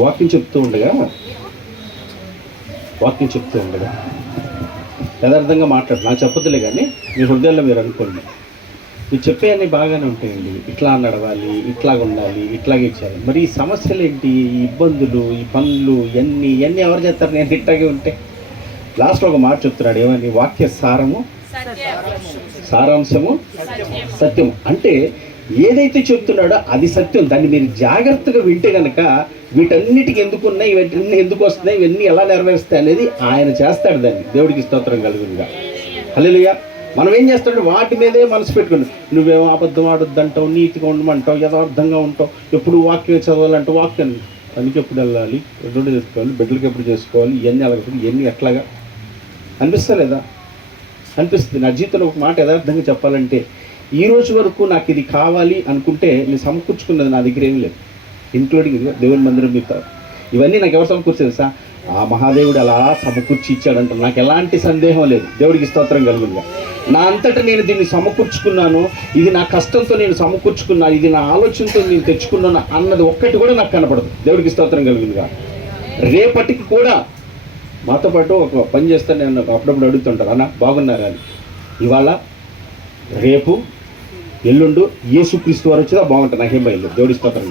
వాక్యం చెప్తూ ఉండగా వాక్యం చెప్తూ ఉండగా యథార్థంగా మాట్లాడు నాకు చెప్పొద్దులే కానీ మీ హృదయాల్లో మీరు అనుకోండి. మీరు చెప్పేవన్నీ బాగానే ఉంటాయండి. ఇట్లా నడవాలి ఇట్లాగ ఉండాలి ఇట్లాగే చేయాలి. మరి ఈ సమస్యలు ఏంటి? ఈ ఇబ్బందులు ఈ పనులు ఇవన్నీ ఇవన్నీ ఎవరు చేస్తారు? నేను ఇట్లాగే ఉంటే. లాస్ట్లో ఒక మాట చెప్తున్నాడు ఏమని? వాక్య సారము సారాంశము సత్యం అంటే ఏదైతే చెప్తున్నాడో అది సత్యం. దాన్ని మీరు జాగ్రత్తగా వింటే కనుక వీటన్నిటికి ఎందుకు ఉన్నాయి ఎందుకు వస్తున్నాయి ఇవన్నీ ఎలా నెరవేరుస్తాయి అనేది ఆయన చేస్తాడు దాన్ని. దేవుడికి స్తోత్రం కలుగునుగా. హల్లెలూయా. మనం ఏం చేస్తాడు వాటి మీదే మనసు పెట్టుకుని నువ్వేమో అబద్ధం ఆడొద్దంటావు నీతిగా ఉండమంటావు యథార్థంగా ఉంటావు ఎప్పుడు వాక్యం చదవాలంటావు వాక్యం. పనికి ఎప్పుడు వెళ్ళాలి? ఎప్పుడు చేసుకోవాలి? బిడ్డలకి ఎప్పుడు చేసుకోవాలి? ఇవన్నీ అలాగే ఇవన్నీ ఎట్లాగా? అనిపిస్తలేదా? అనిపిస్తుంది. నా జీవితంలో ఒక మాట యథార్థంగా చెప్పాలంటే ఈ రోజు వరకు నాకు ఇది కావాలి అనుకుంటే నేను సమకూర్చుకున్నది నా దగ్గర ఏమీ లేదు. ఇంక్లూడింగ్ దేవుని మందిరం మిగతా ఇవన్నీ నాకు ఎవరు సమకూర్చేది సార్ ఆ మహాదేవుడు అలా సమకూర్చి ఇచ్చాడంట. నాకు ఎలాంటి సందేహం లేదు. దేవుడికి స్తోత్రం కలుగుగా నా అంతటా నేను దీన్ని సమకూర్చుకున్నాను. ఇది నా కష్టంతో నేను సమకూర్చుకున్నాను ఇది నా ఆలోచనతో నేను తెచ్చుకున్నాను అన్నది ఒక్కటి కూడా నాకు కనపడదు. దేవుడికి స్తోత్రం కలుగుగా రేపటికి కూడా మాతో పాటు ఒక పని చేస్తే నేను అప్పుడప్పుడు అడుగుతుంటారు అన్న బాగున్నారా అని. ఇవాళ రేపు ఎల్లుండు యేసుక్రీస్తు వారు వచ్చినా బాగుంటుంది నాకేం బయలు. దేవుడి స్తోత్రం